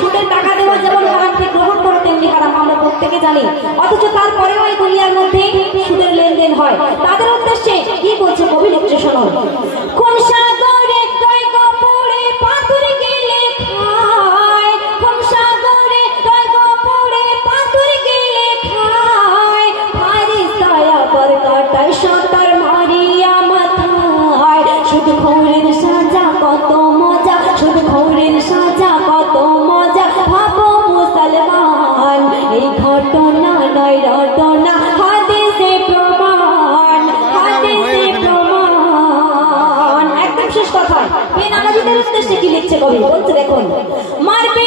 সুদ টাকা যেমন গ্রহণ তেমনি আমরা প্রত্যেকে জানি। অথচ মধ্যে সুদের লেনদেন হয়। তাদের উদ্দেশ্যে কি কবি নয় রটনা, হাদিসে প্রমাণ হাদিসে প্রমাণ। একদম শেষ কথা। এই নানাজিদের উদ্দেশ্যে কি লিখছে কবি? বলছে দেখুন মারবে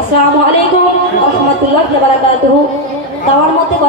আসসালামু আলাইকুম রহমতুল্লাহ বারাকাতুহু তাওয়ার মতে কথা